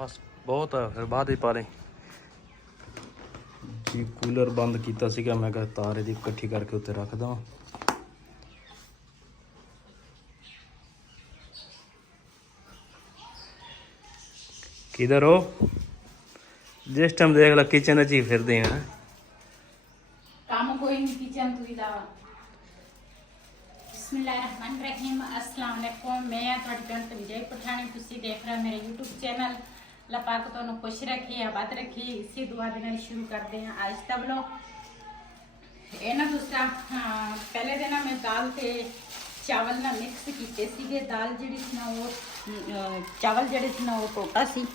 ਬਸ ਬਹੁਤ ਆ, ਫਿਰ ਬਾਅਦ ਹੀ ਪਾ ਲਈ ਜੀ। ਕੂਲਰ ਬੰਦ ਕੀਤਾ ਸੀਗਾ, ਮੈਂ ਕਿਹਾ ਤਾਰ ਇਹਦੀ ਇਕੱਠੀ ਕਰਕੇ ਉੱਤੇ ਰੱਖ ਦਵਾਂ। ਕਿਧਰ ਹੋ? ਜਿਸ ਟਾਈਮ ਦੇਖ ਲਾ ਕਿਚਨ 'ਚ ਹੀ ਫਿਰਦੇ ਆ। काम कोई नहीं किचन तू दा बिस्मिल्लाहिर्रहमानिर्रहीम अस्सलाम वालेकुम। मैं ਤੁਹਾਡੀ ਬੇਨਤ ਵਿਜੇ ਪਠਾਣੀ, ਤੁਸੀਂ ਦੇਖ ਰਹੇ ਮੇਰੇ YouTube ਚੈਨਲ। ਅੱਲਾਹ ਪਾਕ ਤੁਹਾਨੂੰ ਖੁਸ਼ ਰੱਖੇ, ਆਬਾਦ ਰੱਖੇ। ਇਸੇ ਦੁਆ ਦੇ ਨਾਲ ਸ਼ੁਰੂ ਕਰਦੇ ਹਾਂ ਅੱਜ ਦਾ ਵਲੋਗ। ਇਹ ਨਾ ਦੂਸਰਾ ਪਹਿਲੇ ਦਿਨ ਮੈਂ ਦਾਲ ਤੇ ਚਾਵਲ ਨਾਲ ਮਿਕਸ ਕੀਤੇ ਸੀਗੇ। ਦਾਲ ਜਿਹੜੀ ਸੀ ਨਾ ਉਹ ਚਾਵਲ ਜਿਹੜੇ ਸੀ ਨਾ ਉਹ ਟੋਟਾ ਸੀ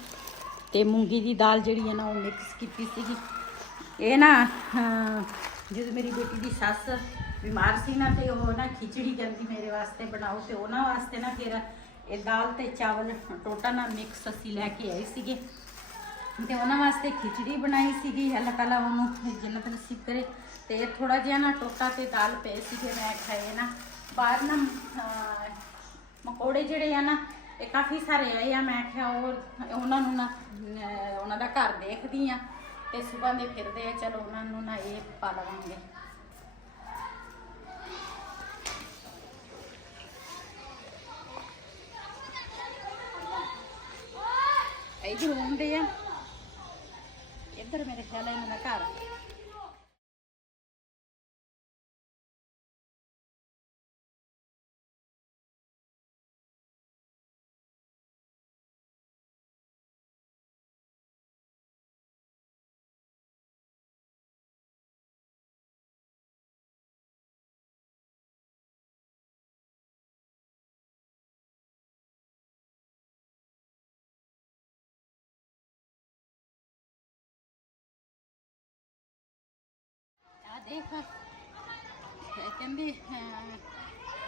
ਤੇ ਮੂੰਗੀ ਦੀ ਦਾਲ ਜਿਹੜੀ ਹੈ ਨਾ ਉਹ ਮਿਕਸ ਕੀਤੀ ਸੀਗੀ। ਇਹ ਨਾ ਜਦੋਂ ਮੇਰੀ ਬੇਟੀ ਦੀ ਸੱਸ ਬਿਮਾਰ ਸੀ ਨਾ ਤੇ ਉਹ ਨਾ ਖਿਚੜੀ ਕਹਿੰਦੀ ਮੇਰੇ ਵਾਸਤੇ ਬਣਾਓ, ਤੇ ਉਹਨਾਂ ਵਾਸਤੇ ਨਾ ਫਿਰ ਇਹ ਦਾਲ ਤੇ ਚਾਵਲ ਟੋਟਾ ਨਾਲ ਮਿਕਸ ਅਸੀਂ ਲੈ ਕੇ ਆਏ ਸੀਗੇ ਤੇ ਉਹਨਾਂ ਵਾਸਤੇ ਖਿਚੜੀ ਬਣਾਈ ਸੀਗੀ। ਅੱਲਾਹ ਤਾਲਾ ਉਹਨੂੰ ਜੰਨਤ ਨਸੀਬ ਕਰੇ। ਤੇ ਥੋੜਾ ਜਿਹਾ ਨਾ ਟੋਟਾ ਤੇ ਦਾਲ ਪਏ ਸੀਗੇ, ਮੈਂ ਖਾਏ ਨਾ। ਬਾਹਰ ਨਾ ਮਕੌੜੇ ਜਿਹੜੇ ਆ ਨਾ ਇਹ ਕਾਫੀ ਸਾਰੇ ਆਏ ਆ। ਮੈਂ ਕਿਹਾ ਉਹਨਾਂ ਨੂੰ ਨਾ ਉਹਨਾਂ ਦਾ ਘਰ ਦੇਖਦੀ ਆ ਤੇ ਸੁਬਾਹ ਦੇ ਫਿਰਦੇ ਆ, ਚਲੋ ਉਹਨਾਂ ਨੂੰ ਨਾ ਇਹ ਪਾ ਲਵਾਂਗੇ। ਇੱਧਰ ਆਉਂਦੇ ਆ, ਇੱਧਰ ਮੇਰੇ ਖਿਆਲ ਇਹਨਾਂ ਦਾ ਘਰ। ਦੇਖ ਕਹਿੰਦੇ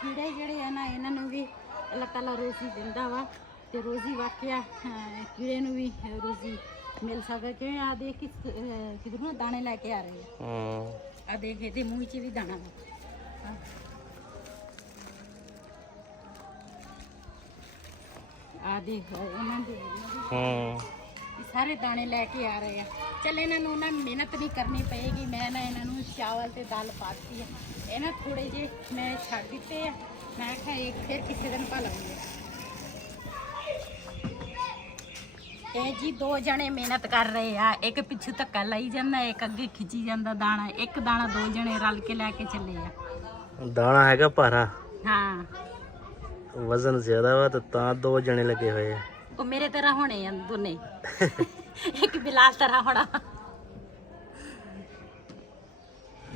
ਕੀੜੇ ਜਿਹੜੇ ਆ ਨਾ ਇਹਨਾਂ ਨੂੰ ਵੀ ਅੱਲਾਹ ਤਾਲਾ ਰੋਜ਼ੀ ਦਿੰਦਾ ਵਾ, ਤੇ ਰੋਜ਼ੀ ਵਾਕਿਆ ਕੀੜੇ ਨੂੰ ਵੀ ਰੋਜ਼ੀ ਮਿਲ ਸਕਦਾ। ਕਿਵੇਂ ਆ ਦੇਖ ਕਿਧਰੋਂ ਦਾਣੇ ਲੈ ਕੇ ਆ ਰਹੇ ਆ। ਆ ਦੇਖ ਇਹਦੇ ਮੂੰਹ 'ਚ ਵੀ ਦਾਣਾ ਵਾ। ਆ ਦੇਖ ਇਹਨਾਂ ਦੇ ਸਾਰੇ ਦਾਣੇ ਲੈ ਕੇ ਆ ਰਹੇ ਆ। ਚੱਲ ਇਹਨਾਂ ਨੂੰ ਨਾ ਮਿਹਨਤ ਨਹੀਂ ਕਰਨੀ ਪਏਗੀ। ਮੈਂ ਨਾ ਇਹਨਾਂ ਨੂੰ ਚਾਵਲ ਤੇ ਦਾਲ ਪਾਤੀ ਆ। ਇਹ ਨਾ ਥੋੜੇ ਜਿਹੇ ਮੈਂ ਛੱਡ ਦਿੱਤੇ ਆ। ਮੈਂ ਕਿਹਾ ਇਹ ਫਿਰ ਕਿਸੇ ਦਿਨ ਪਾ ਲਵਾਂਗੇ। ਇਹ ਜੀ ਦੋ ਜਣੇ ਮਿਹਨਤ ਕਰ ਰਹੇ ਆ, ਇੱਕ ਪਿੱਛੇ ਧੱਕਾ ਲਾਈ ਜਾਂਦਾ, ਇੱਕ ਅੱਗੇ ਖਿੱਚੀ ਜਾਂਦਾ ਦਾਣਾ। ਇੱਕ ਦਾਣਾ ਦੋ ਜਣੇ ਰਲ ਕੇ ਲੈ ਕੇ ਚੱਲੇ ਆ। ਦਾਣਾ ਹੈਗਾ ਭਾਰਾ, ਹਾਂ ਵਜ਼ਨ ਜ਼ਿਆਦਾ ਵਾ ਤਾਂ ਦੋ ਜਣੇ ਲੱਗੇ ਹੋਏ ਆ। ਉਹ ਮੇਰੇ ਤਰ੍ਹਾਂ ਹੋਣੇ ਆ ਦੋਨੇ ਇੱਕ ਬਿਲਾਲ ਤਰ੍ਹਾਂ ਹੋਣਾ।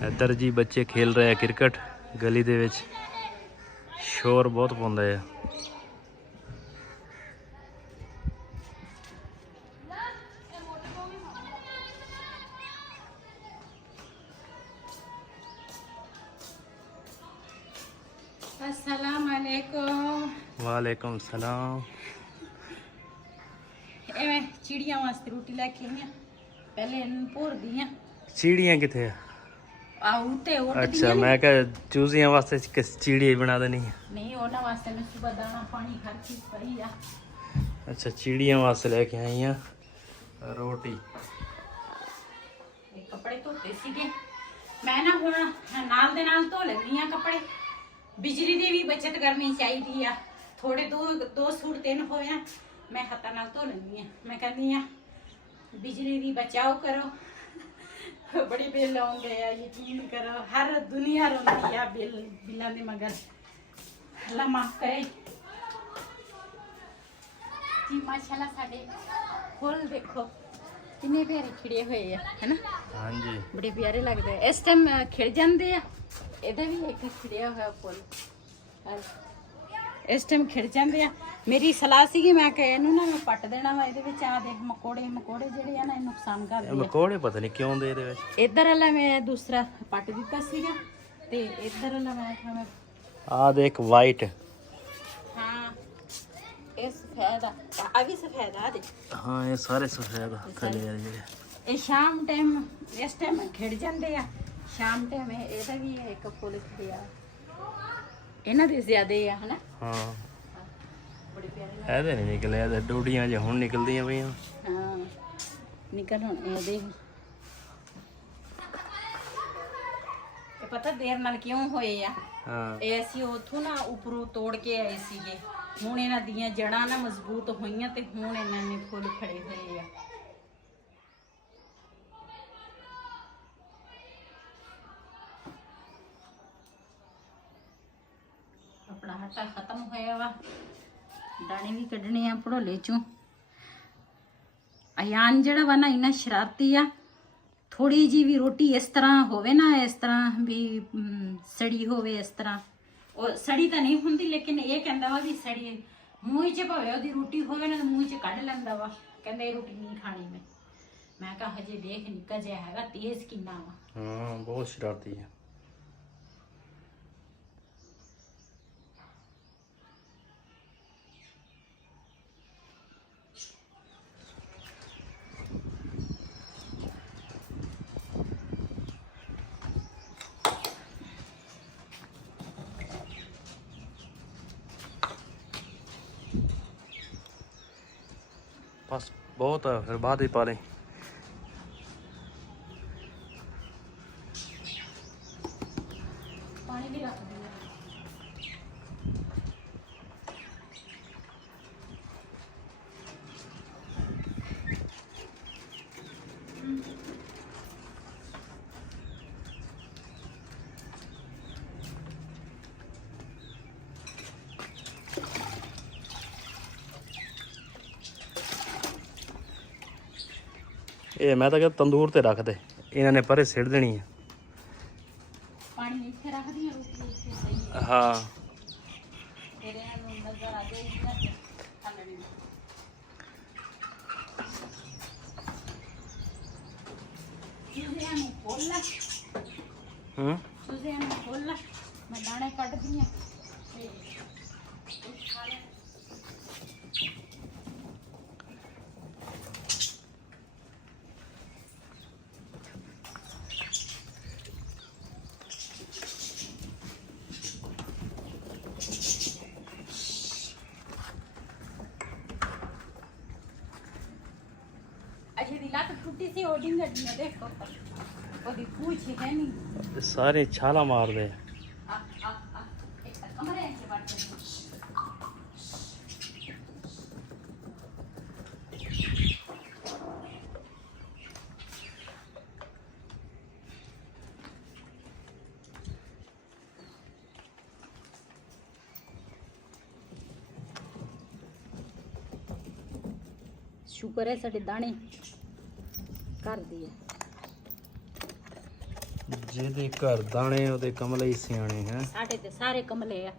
ਇੱਧਰ ਜੀ ਬੱਚੇ ਖੇਲ ਰਹੇ ਆ ਕ੍ਰਿਕਟ ਗਲੀ ਦੇ ਵਿੱਚ, ਸ਼ੋਰ ਬਹੁਤ ਪਾਉਂਦਾ ਆ। अस्सलाम वालेकुम। वालेकुम सलाम। ਇਹ ਮੈਂ ਚਿੜੀਆਂ ਵਾਸਤੇ ਰੋਟੀ ਲੈ ਕੇ ਆਈ ਆ। ਪਹਿਲੇ ਇਹਨੂੰ ਭੋਰਦੀ ਆ। ਚਿੜੀਆਂ ਕਿੱਥੇ ਆ? ਆਉ ਤੇ ਉੱਡਦੀਆਂ ਅੱਛਾ, ਮੈਂ ਕਿਹਾ ਚੂਜ਼ੀਆਂ ਵਾਸਤੇ ਚਿੜੀ ਬਣਾ ਦੇਣੀ ਆ। ਨਹੀਂ, ਉਹਨਾਂ ਵਾਸਤੇ ਮੈਂ ਸੁਬਹ ਦਾਣਾ ਪਾਣੀ ਹਰ ਚੀਜ਼ ਪਈ ਆ। ਅੱਛਾ, ਚਿੜੀਆਂ ਵਾਸਤੇ ਲੈ ਕੇ ਆਈ ਆ ਰੋਟੀ। ਇਹ ਕੱਪੜੇ ਧੋਤੇ ਸੀਗੇ ਮੈਂ ਨਾ, ਹੁਣ ਨਾਲ ਦੇ ਨਾਲ ਧੋ ਲੈਂਦੀ ਆ ਕੱਪੜੇ। ਬਿਜਲੀ ਦੀ ਵੀ ਬਚਤ ਕਰਨੀ ਚਾਹੀਦੀ ਆ। ਥੋੜੇ ਦੋ ਸੂਟ ਤਿੰਨ ਹੋਏ ਆ, ਮੈਂ ਹੱਥਾਂ ਨਾਲ ਧੋ ਲੈਂਦੀ ਆ। ਮੈਂ ਕਹਿੰਦੀ ਆ ਬਿਜਲੀ ਦੀ ਬਚਾਓ ਕਰੋ, ਬੜੀ ਬਿੱਲ ਆਉਂਦੇ ਆ, ਯਕੀਨ ਕਰੋ। ਹਰ ਦੁਨੀਆ ਰੋਂਦੀ ਆ ਬਿੱਲਾਂ ਦੇ ਮਗਰ। ਅੱਲਾ ਮਾਫ ਕਰੇ ਜੀ। ਮਾਸ਼ਾਅੱਲਾ ਸਾਡੇ ਫੁੱਲ ਦੇਖੋ ਕਿੰਨੇ ਪਿਆਰੇ ਖਿੜੇ ਹੋਏ ਆ, ਹੈਨਾ? ਹਾਂਜੀ, ਬੜੇ ਪਿਆਰੇ ਲੱਗਦੇ ਆ। ਇਸ ਟਾਈਮ ਖਿੜ ਜਾਂਦੇ ਆ। ਇਹਦਾ ਵੀ ਇੱਕ ਖਿੜਿਆ ਹੋਇਆ ਫੁੱਲ ਇਸ ਟਾਈਮ ਖਿੜ ਜਾਂਦੇ ਆ। ਮੇਰੀ ਸਲਾਹ ਸੀਗੀ ਮੈਂ ਕਿ ਇਹਨੂੰ ਨਾ ਪੱਟ ਦੇਣਾ ਵਾ। ਇਹਦੇ ਵਿੱਚ ਆ ਦੇਖ ਮਕੌੜੇ ਜਿਹੜੇ ਆ ਨਾ ਇਹ ਨੁਕਸਾਨ ਕਰਦੇ ਆ। ਮਕੌੜੇ ਪਤਾ ਨਹੀਂ ਕਿਉਂ ਦੇ ਇਹਦੇ ਵਿੱਚ। ਇੱਧਰ ਵਾਲਾ ਮੈਂ ਦੂਸਰਾ ਪੱਟ ਦਿੱਤਾ ਸੀਗਾ ਤੇ ਇੱਧਰ ਵਾਲਾ ਮੈਂ ਕਿਹਾ ਆ ਦੇਖ ਵਾਈਟ। ਹਾਂ, ਇਹ ਸਫੈਦ ਆ ਵੀ ਸਫੈਦ ਆ ਦੇ। ਹਾਂ, ਇਹ ਸਾਰੇ ਸਫੈਦ ਕਲਰ ਜਿਹੜੇ। ਇਹ ਸ਼ਾਮ ਟਾਈਮ ਇਸ ਟਾਈਮ ਖਿੜ ਜਾਂਦੇ ਆ। ਸ਼ਾਮ ਟਾਈਮ ਇਹਦਾ ਵੀ ਇੱਕ ਫੁੱਲ ਖਿੜਿਆ। ਇਹਨਾਂ ਦੇ ਜ਼ਿਆਦੇ ਆ, ਹਨਾ? ਹਾਂ, ਬੜੇ ਪਿਆਰੇ ਇਹਦੇ ਨਹੀਂ ਨਿਕਲਿਆ ਤੇ ਡੋਡੀਆਂ ਜੇ ਹੁਣ ਨਿਕਲਦੀਆਂ ਪਈਆਂ। ਹਾਂ ਨਿਕਲ ਹੁਣ ਇਹ ਦੇਖ। ਇਹ ਪਤਾ ਦੇਰ ਨਾਲ ਕਿਉਂ ਹੋਏ ਆ? ਹਾਂ ਇਹ ਅਸੀਂ ਉਥੋਂ ਨਾ ਉੱਪਰੋਂ ਤੋੜ ਕੇ ਆਏ ਸੀਗੇ। ਹੁਣ ਇਹਨਾਂ ਦੀਆਂ ਜੜਾਂ ਨਾ ਮਜ਼ਬੂਤ ਹੋਈਆਂ ਤੇ ਹੁਣ ਇਹਨਾਂ ਨੇ ਫੁੱਲ ਖੜੇ ਹੋਏ ਆ। ਆਪਣਾ ਆਟਾ ਖਤਮ ਹੋਇਆ ਵਾ, ਦਾਣੇ ਵੀ ਕੱਢਣੇ ਆ ਭੜੋਲੇ ਚੋਂ। ਅਯਾਨ ਜਿਹੜਾ ਵਾ ਨਾ ਇੰਨਾ ਸ਼ਰਾਰਤੀ ਆ। ਥੋੜੀ ਜੀ ਵੀ ਰੋਟੀ ਇਸ ਤਰ੍ਹਾਂ ਹੋਵੇ ਨਾ, ਇਸ ਤਰ੍ਹਾਂ ਵੀ ਸੜੀ ਹੋਵੇ, ਇਸ ਤਰ੍ਹਾਂ ਉਹ ਸੜੀ ਤਾਂ ਨਹੀਂ ਹੁੰਦੀ, ਲੇਕਿਨ ਇਹ ਕਹਿੰਦਾ ਵਾ ਵੀ ਸੜੀ ਮੂੰਹ 'ਚ ਭਾਵੇਂ ਉਹਦੀ ਰੋਟੀ ਹੋਵੇ ਨਾ ਮੂੰਹ 'ਚ ਕੱਢ ਲੈਂਦਾ ਵਾ। ਕਹਿੰਦਾ ਇਹ ਰੋਟੀ ਨਹੀਂ ਖਾਣੀ ਮੈਂ ਕਿਹਾ ਹਜੇ ਦੇਖ ਨਿੱਕਾ ਜਿਹਾ ਹੈਗਾ, ਤੇਜ਼ ਕਿੰਨਾ ਵਾ। ਹਾਂ ਬਹੁਤ ਸ਼ਰਾਰਤੀ ਹੈ। ਬਸ ਬਹੁਤ ਆ, ਫਿਰ ਬਾਅਦ ਹੀ ਪਾ ਲਈ। ਪਾਣੀ ਵੀ ਰੱਖ ਦਿੰਦੇ ਇਹ ਮੈਂ ਤਾਂ ਕਿਹਾ ਤੰਦੂਰ ਤੇ ਰੱਖ ਦੇ, ਇਹਨਾਂ ਨੇ ਪਰੇ ਸਿੱਟ ਦੇਣੀ ਹੈ। ਪਾਣੀ ਇੱਥੇ ਰੱਖਦੀ ਆ, ਰੋਟੀ ਇੱਥੇ ਸਹੀ ਹੈ। ਹਾਂ ਫਿਰ ਇਹਨਾਂ ਨੂੰ ਨਜ਼ਰ ਆ ਜਾਏਗੀ ਨਾ ਥੱਲੜੀ। ਚੂਜ਼ਿਆਂ ਨੂੰ ਖੋਲ ਲੈ, ਚੂਜ਼ਿਆਂ ਨੂੰ ਖੋਲ ਲੈ, ਮੈਂ ਦਾਣੇ ਕੱਢਦੀ ਆ ਤੇ ਕੁਛ ਖਾ ਲੈ। ਦੀ ਲੱਤ ਟੁੱਟੀ ਸੀ, ਉਹ ਡਿੰਗਾ ਦੀਆਂ ਦੇਖੋ, ਉਹਦੀ ਪੂਛ ਹੈ ਨਹੀਂ। ਸਾਰੇ ਛਾਲਾ ਮਾਰਦੇ ਆ ਇੱਕ ਕਮਰੇ 'ਚ ਬੈਠੇ ਸ਼ੁਕਰ ਹੈ ਸਾਡੇ ਦਾਣੇ ਕਰਦੀ ਹੈ। ਜਿਹਦੇ ਘਰ ਦਾਣੇ ਉਹਦੇ ਕਮਲੇ ਹੀ ਸਿਆਣੇ ਹੈ। ਸਾਡੇ ਤੇ ਸਾਰੇ ਕਮਲੇ ਆ।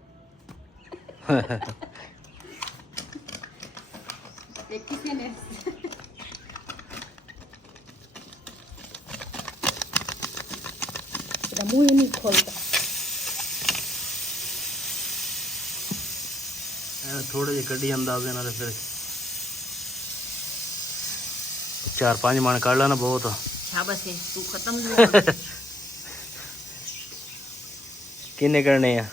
ਤੇ ਕਿਸੇ ਨੇ ਇਹਦਾ ਮੂੰਹ ਹੀ ਨਹੀਂ ਖੋਲਦਾ। ਥੋੜੇ ਜਿਹੇ ਕੱਢੀ ਅੰਦਾਜ਼ੇ ਨਾਲ, ਫਿਰ 4-5 ਮਣ ਕੱਢ ਲੈਣਾ ਬਹੁਤ ਆ। ਸ਼ਾਬਾਸ਼ ਹੈ, ਤੂੰ ਖਤਮ ਨਹੀਂ। ਕਿੰਨੇ ਕਰਨੇ ਆ?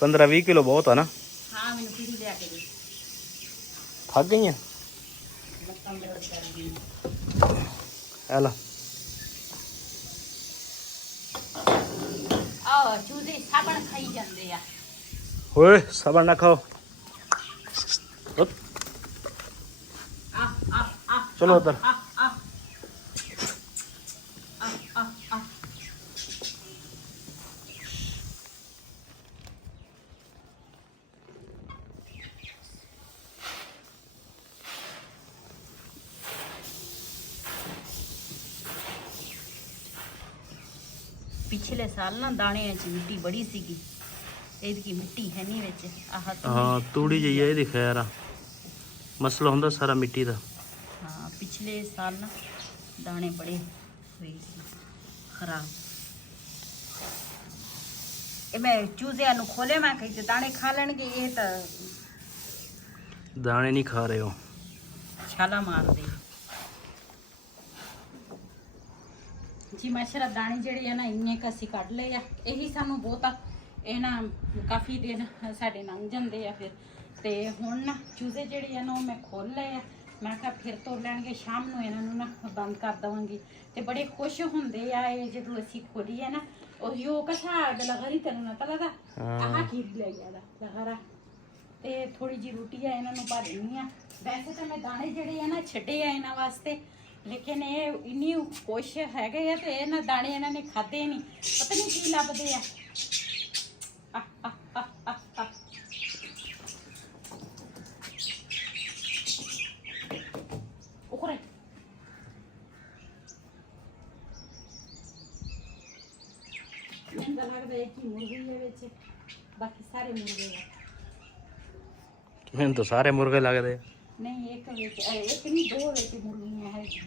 15-20 ਕਿਲੋ ਬਹੁਤ ਆ ਨਾ। ਹਾਂ ਮੈਨੂੰ ਪੀੜੀ ਲਿਆ ਕੇ ਦੇ। ਥੱਕ ਗਈਆਂ ਆ ਲੈ। ਆਹ ਚੂਜ਼ੇ ਸਾਬਣ ਖਾਈ ਜਾਂਦੇ ਆ। ਓਏ ਸਾਬਣ ਨਾ ਖਾਓ। ਉੱਠ, ਚਲੋ ਉੱਧਰ। ਪਿਛਲੇ ਸਾਲ ਨਾ ਦਾਣਿਆਂ 'ਚ ਮਿੱਟੀ ਬੜੀ ਸੀਗੀ, ਇਹਦੀ ਮਿੱਟੀ ਹੈ ਨਹੀਂ ਵਿੱਚ। ਆਹ ਹਾਂ ਤੂੜੀ ਜਿਹੀ ਆ ਇਹਦੀ, ਖੈਰ ਆ ਮਸਲਾ ਹੁੰਦਾ ਸਾਰਾ ਮਿੱਟੀ ਦਾ। ਹਾਂ ਪਿਛਲੇ ਸਾਲ ਨਾ ਦਾਣੇ ਬੜੇ ਹੋਏ ਸੀ ਖਰਾਬ। ਇਹ ਮੈਂ ਚੂਜ਼ਿਆਂ ਨੂੰ ਖੋਲੇ, ਮੈਂ ਕਹੀ ਤੇ ਦਾਣੇ ਖਾ ਲੈਣਗੇ। ਇਹ ਤਾਂ ਦਾਣੇ ਨਹੀਂ ਖਾ ਰਹੇ ਹੋ, ਛਾਲਾ ਮਾਰਦੇ ਜੀ। ਮਾਸ਼ਾਅੱਲਾ ਦਾਣੇ ਜਿਹੜੇ ਆ ਨਾ ਇੰਨੇ ਕੁ ਅਸੀਂ ਕੱਢ ਲਏ ਆ। ਇਹੀ ਸਾਨੂੰ ਬਹੁਤ ਆ। ਇਹ ਨਾ ਕਾਫੀ ਦਿਨ ਸਾਡੇ ਲੰਘ ਜਾਂਦੇ ਆ, ਫਿਰ ਤੇ ਹੁਣ ਨਾ ਚੂਜ਼ੇ ਜਿਹੜੇ ਆ ਨਾ ਉਹ ਮੈਂ ਖੋਲ ਲਏ ਆ। ਮੈਂ ਕਿਹਾ ਫਿਰ ਤੋੜ ਲੈਣਗੇ, ਸ਼ਾਮ ਨੂੰ ਇਹਨਾਂ ਨੂੰ ਨਾ ਬੰਦ ਕਰ ਦੇਵਾਂਗੀ। ਤੇ ਬੜੇ ਖੁਸ਼ ਹੁੰਦੇ ਆ ਇਹ ਜਦੋਂ ਅਸੀਂ ਖੋਲੀਏ ਨਾ। ਉਹ ਕਥਾ ਲਗਰੀ ਤੈਨੂੰ ਨਾ ਪਤਾ ਦਾ ਆਹ ਕੀ ਲੈ ਗਿਆ ਦਾ ਲਗਰਾ। ਤੇ ਥੋੜੀ ਜੀ ਰੋਟੀ ਆ ਇਹਨਾਂ ਨੂੰ ਪਾ ਦਿੰਨੀ ਆ। ਵੈਸੇ ਤਾਂ ਮੈਂ ਦਾਣੇ ਜਿਹੜੇ ਆ ਨਾ ਛੱਡੇ ਆ ਇਹਨਾਂ ਵਾਸਤੇ, ਲੇਕਿਨ ਇਹ ਇੰਨੀ ਖੁਸ਼ ਹੈਗੇ ਆ ਤੇ ਇਹਨਾਂ ਦਾਣੇ ਇਹਨਾਂ ਨੇ ਖਾਦੇ ਨਹੀਂ, ਪਤਾ ਨਹੀਂ ਕੀ ਲੱਭਦੇ ਆ। ਮੈਨੂੰ ਲੱਗਦਾ ਹੈ ਕਿ ਮੁਰਗੀ ਦੇ ਵਿੱਚ ਬਾਕੀ ਸਾਰੇ ਮੁਰਗੇ ਆ। ਮੈਨੂੰ ਤਾਂ ਸਾਰੇ ਮੁਰਗੇ ਲੱਗਦੇ ਆ। ਨਹੀਂ ਇੱਕ ਵਿੱਚ ਇੱਕ ਨਹੀਂ ਦੋ ਵਿੱਚ ਮੁਰਗੀਆਂ ਹੈਗੀਆਂ।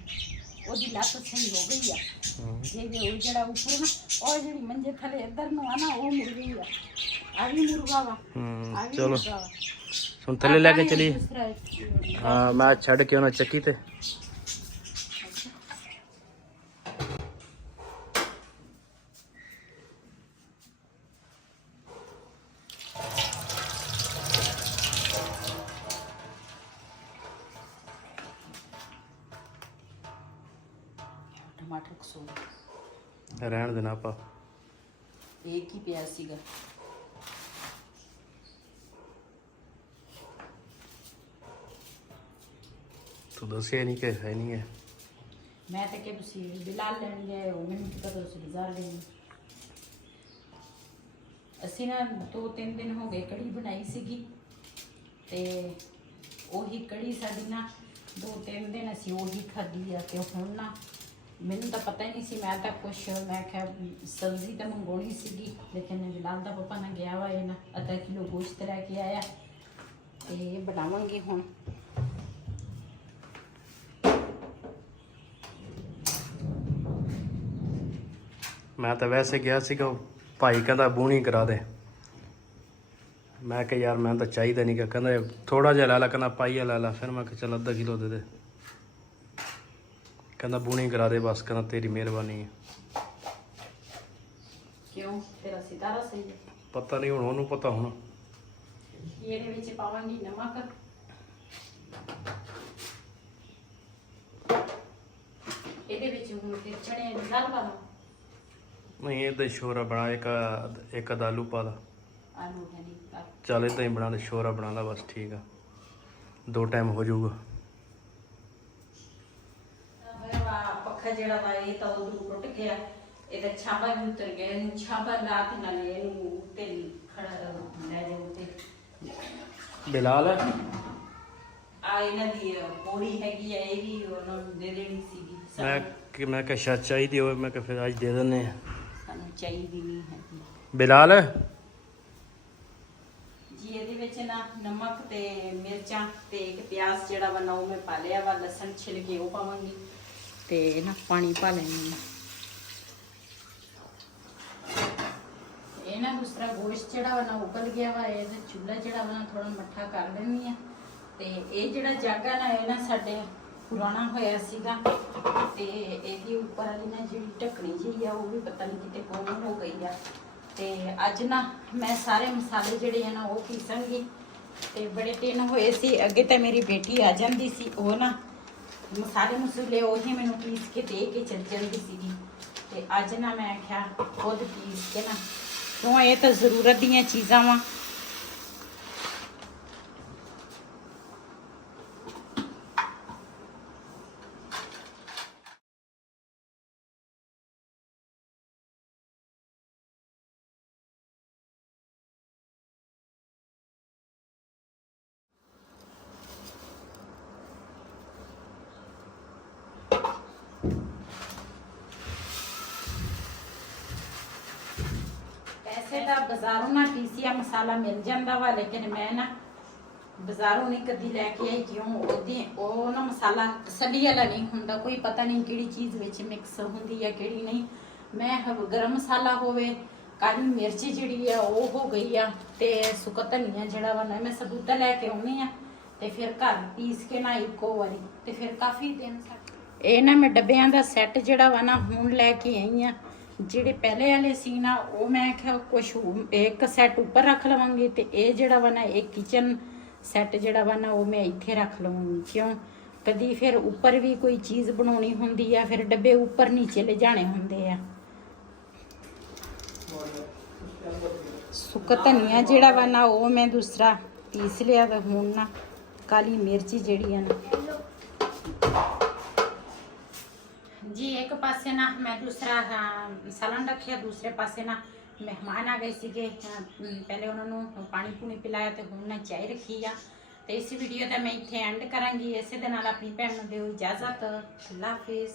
ਉਹਦੀ ਲੱਤ ਸਹੀ ਹੋ ਗਈ ਆ। ਉਹ ਜਿਹੜਾ ਉੱਪਰ ਨਾ ਉਹ ਜਿਹੜੀ ਮੰਜੇ ਥੱਲੇ ਇੱਧਰ ਨੂੰ ਆ ਨਾ ਉਹ ਮੁਰਗੀ ਆ। ਆ ਵੀ ਮੁਰਗਾ ਵਾ। ਚਲੋ ਹੁਣ ਥੱਲੇ ਲੈ ਕੇ ਚਲੀਏ। ਹਾਂ ਮੈਂ ਛੱਡ ਕੇ ਉਹਨਾਂ ਚੱਕੀ ਤੇ। ਟਮਾਟਰ ਕਸੂਰ ਰਹਿਣ ਦੇਣਾ ਆਪਾਂ। ਇੱਕ ਹੀ ਪਿਆ ਸੀਗਾ। ਤੂੰ ਦੱਸਿਆ ਨਹੀਂ ਕਿ ਹੈ ਨਹੀਂ ਹੈ। ਮੈਂ ਤਾਂ ਕਿ ਤੁਸੀਂ ਬਿਲਾਲ ਲੈਣ ਗਏ ਹੋ, ਮੈਨੂੰ ਕੀ ਪਤਾ ਤੁਸੀਂ ਬਾਜ਼ਾਰ ਗਏ। ਅਸੀਂ ਨਾ 2-3 ਦਿਨ ਹੋ ਗਏ ਕੜੀ ਬਣਾਈ ਸੀਗੀ ਤੇ ਉਹੀ ਕੜੀ ਸਾਡੀ ਨਾ 2-3 ਦਿਨ ਅਸੀਂ ਉਹੀ ਖਾਧੀ ਆ। ਤੇ ਹੁਣ ਨਾ ਮੈਨੂੰ ਤਾਂ ਪਤਾ ਹੀ ਨਹੀਂ ਸੀ। ਮੈਂ ਤਾਂ ਕੁਛ ਮੈਂ ਕਿਹਾ ਸਬਜ਼ੀ ਤਾਂ ਮੰਗਵਾਉਣੀ ਸੀਗੀ, ਲੇਕਿਨ ਬਿਲਾਲ ਦਾ ਪਾਪਾ ਨਾ ਗਿਆ ਵਾ ਇਹ ਨਾ ਅੱਧਾ ਕਿਲੋ ਗੋਸ਼ਤ ਲੈ ਕੇ ਆਇਆ ਤੇ ਇਹ ਬਣਾਵਾਂਗੇ ਹੁਣ। ਮੈਂ ਤਾਂ ਵੈਸੇ ਗਿਆ ਸੀਗਾ, ਭਾਈ ਕਹਿੰਦਾ ਬੂਣੀ ਕਰਾ ਦੇ। ਮੈਂ ਕਿਹਾ ਯਾਰ ਮੈਂ ਤਾਂ ਚਾਹੀਦਾ ਨਹੀਂ, ਕਹਿੰਦਾ ਥੋੜਾ ਜਿਹਾ ਲੈ ਲਾ, ਕਹਿੰਦਾ ਪਾਈਆ ਲੈ ਲਾ। ਫਿਰ ਮੈਂ ਕਿਹਾ ਚੱਲ ਅੱਧਾ ਕਿਲੋ ਦੇ ਦੇ। ਕਹਿੰਦਾ ਬੂਣੀ ਕਰਾ ਦੇ ਬਸ, ਕਹਿੰਦਾ ਤੇਰੀ ਮਿਹਰਬਾਨੀ ਹੈ। ਕਿਉਂ ਤੇਰਾ ਸਿਤਾਰਾ ਸਹੀ ਹੈ? ਪਤਾ ਨਹੀਂ ਹੁਣ ਉਹਨੂੰ ਪਤਾ ਹੁਣ। ਇਹਦੇ ਵਿੱਚ ਪਾਵਾਂਗੀ ਨਮਕ, ਇਹਦੇ ਵਿੱਚ ਹੁਣ ਫਿਰ ਚਣੇ ਦੀ ਦਾਲ ਪਾ ਲਵਾਂ। ਨਹੀਂ ਇਹਦਾ ਸ਼ੋਰਾ ਬਣਾ, ਇੱਕ ਅੱਧਾ ਆਲੂ ਪਾ ਲਾ। ਆਲੂ ਹੈ ਨਹੀਂ ਚੱਲ ਏਦਾਂ ਹੀ ਬਣਾ ਲੈ, ਸ਼ੋਰਾ ਬਣਾ ਲਾ ਬਸ, ਠੀਕ ਆ। 2 ਟਾਈਮ ਹੋ ਜਾਊਗਾ। ਪੱਖਾ ਜਿਹੜਾ ਵਾ ਇਹ ਤਾਂ ਉਦੋਂ ਟੁੱਟ ਗਿਆ। ਇਹਦਾ ਛਾਪਾ ਵੀ ਉਤਰ ਗਿਆ। ਇਹਨੂੰ ਛਾਪਾ ਰਾਤ ਨਾਲ ਇਹਨੂੰ ਉੱਤੇ ਖੜਾ ਲੈ ਜਾਓ ਉੱਤੇ। ਬਿਲਾਲ ਆ ਇਹਨਾਂ ਦੀ ਪੌੜੀ ਹੈਗੀ ਆ, ਇਹ ਵੀ ਉਹਨਾਂ ਨੂੰ ਦੇ ਦੇਣੀ ਸੀਗੀ। ਮੈਂ ਕਿਹਾ ਸ਼ਾਇਦ ਚਾਹੀਦੀ ਹੋਵੇ, ਮੈਂ ਕਿਹਾ ਫਿਰ ਅੱਜ ਦੇ ਦਿੰਦੇ ਆ। ਸਾਨੂੰ ਚਾਹੀਦੀ ਨਹੀਂ ਹੈਗੀ ਬਿਲਾਲ ਜੀ। ਇਹਦੇ ਵਿੱਚ ਨਾ ਨਮਕ ਤੇ ਮਿਰਚਾਂ ਤੇ ਇੱਕ ਪਿਆਜ਼ ਜਿਹੜਾ ਵਾ ਨਾ ਉਹ ਮੈਂ ਪਾ ਲਿਆ ਵਾ। ਲਸਣ ਛਿਲ ਕੇ ਉਹ ਪਾਵਾਂਗੀ ਤੇ ਨਾ ਪਾਣੀ ਪਾ ਲੈਣੀ। ਇਹ ਨਾ ਦੂਸਰਾ ਗੋਸ਼ਤ ਜਿਹੜਾ ਵਾ ਨਾ ਉਬਲ ਗਿਆ ਵਾ। ਇਹ ਚੁੱਲ੍ਹਾ ਜਿਹੜਾ ਵਾ ਨਾ ਥੋੜਾ ਮੱਠਾ ਕਰ ਲੈਣੀ ਆ। ਤੇ ਇਹ ਜਿਹੜਾ ਜਾਗਾ ਨਾ ਇਹ ਨਾ ਸਾਡੇ ਪੁਰਾਣਾ ਹੋਇਆ ਸੀਗਾ ਤੇ ਇਹਦੀ ਉੱਪਰ ਵਾਲੀ ਨਾ ਜਿਹੜੀ ਢੱਕਣੀ ਜਿਹੀ ਆ ਉਹ ਵੀ ਪਤਾ ਨਹੀਂ ਕਿਤੇ ਗੁੰਮ ਹੋ ਗਈ ਆ। ਤੇ ਅੱਜ ਨਾ ਮੈਂ ਸਾਰੇ ਮਸਾਲੇ ਜਿਹੜੇ ਆ ਨਾ ਉਹ ਪੀਸਾਂਗੀ। ਤੇ ਬੜੇ ਦਿਨ ਹੋਏ ਸੀ, ਅੱਗੇ ਤਾਂ ਮੇਰੀ ਬੇਟੀ ਆ ਜਾਂਦੀ ਸੀ, ਉਹ ਨਾ ਮਸਾਲੇ ਮਸੂਲੇ ਉਹੀ ਮੈਨੂੰ ਪੀਸ ਕੇ ਦੇ ਕੇ ਚਲ ਜਾਂਦੀ ਸੀਗੀ। ਤੇ ਅੱਜ ਨਾ ਮੈਂ ਆਖਿਆ ਖੁਦ ਪੀਸ ਕੇ ਨਾ, ਕਿਉਂ ਇਹ ਤਾਂ ਜ਼ਰੂਰਤ ਦੀਆਂ ਚੀਜ਼ਾਂ ਵਾ। ਵੈਸੇ ਤਾਂ ਬਾਜ਼ਾਰੋਂ ਨਾ ਪੀਸਿਆ ਮਸਾਲਾ ਮਿਲ ਜਾਂਦਾ ਵਾ, ਲੇਕਿਨ ਮੈਂ ਨਾ ਬਾਜ਼ਾਰੋਂ ਨਹੀਂ ਕਦੀ ਲੈ ਕੇ ਆਈ। ਕਿਉਂ ਉਹ ਨਾ ਮਸਾਲਾ ਤਸੱਲੀ ਵਾਲਾ ਨਹੀਂ ਹੁੰਦਾ। ਕੋਈ ਪਤਾ ਨਹੀਂ ਕਿਹੜੀ ਚੀਜ਼ ਵਿੱਚ ਮਿਕਸ ਹੁੰਦੀ ਹੈ ਕਿਹੜੀ ਨਹੀਂ। ਮੈਂ ਗਰਮ ਮਸਾਲਾ ਹੋਵੇ, ਕਾਲੀ ਮਿਰਚ ਜਿਹੜੀ ਆ ਉਹ ਹੋ ਗਈ ਆ, ਤੇ ਸੁੱਕਾ ਧਨੀਆ ਜਿਹੜਾ ਵਾ ਨਾ ਮੈਂ ਸਬੂਤਾ ਲੈ ਕੇ ਆਉਣੀ ਆ ਤੇ ਫਿਰ ਘਰ ਪੀਸ ਕੇ ਨਾ ਇੱਕੋ ਵਾਰੀ। ਤੇ ਫਿਰ ਕਾਫੀ ਦਿਨ ਇਹ ਨਾ ਮੈਂ ਡੱਬਿਆਂ ਦਾ ਸੈੱਟ ਜਿਹੜਾ ਵਾ ਨਾ ਹੁਣ ਲੈ ਕੇ ਆਈ ਆ। ਜਿਹੜੇ ਪਹਿਲੇ ਵਾਲੇ ਸੀ ਨਾ ਉਹ ਮੈਂ ਕਿਹਾ ਕੁਛ ਇੱਕ ਸੈੱਟ ਉੱਪਰ ਰੱਖ ਲਵਾਂਗੀ ਤੇ ਇਹ ਜਿਹੜਾ ਵਾ ਨਾ ਇਹ ਕਿਚਨ ਸੈੱਟ ਜਿਹੜਾ ਵਾ ਨਾ ਉਹ ਮੈਂ ਇੱਥੇ ਰੱਖ ਲਵਾਂਗੀ। ਕਿਉਂ ਕਦੀ ਫਿਰ ਉੱਪਰ ਵੀ ਕੋਈ ਚੀਜ਼ ਬਣਾਉਣੀ ਹੁੰਦੀ ਆ, ਫਿਰ ਡੱਬੇ ਉੱਪਰ ਨੀਚੇ ਲੈ ਜਾਣੇ ਹੁੰਦੇ ਆ। ਸੁੱਕਾ ਧਨੀਆ ਜਿਹੜਾ ਵਾ ਨਾ ਉਹ ਮੈਂ ਦੂਸਰਾ ਪੀਸ ਲਿਆ ਵਾ। ਹੁਣ ਨਾ ਕਾਲੀ ਮਿਰਚ ਜਿਹੜੀ ਆ ਨਾ ਜੀ, ਇੱਕ ਪਾਸੇ ਨਾ ਮੈਂ ਦੂਸਰਾ ਸਾਲਨ ਰੱਖਿਆ, ਦੂਸਰੇ ਪਾਸੇ ਨਾ ਮਹਿਮਾਨ ਆ ਗਏ ਸੀਗੇ। ਪਹਿਲੇ ਉਹਨਾਂ ਨੂੰ ਪਾਣੀ ਪੂਣੀ ਪਿਲਾਇਆ ਤੇ ਹੁਣ ਨਾ ਚਾਹ ਰੱਖੀ ਆ। ਤੇ ਇਸ ਵੀਡੀਓ ਦਾ ਮੈਂ ਇੱਥੇ ਐਂਡ ਕਰਾਂਗੀ। ਇਸੇ ਦੇ ਨਾਲ ਆਪਣੀ ਭੈਣ ਨੂੰ ਦਿਓ ਇਜਾਜ਼ਤ। ਅੱਲਾ ਹਾਫਿਜ਼।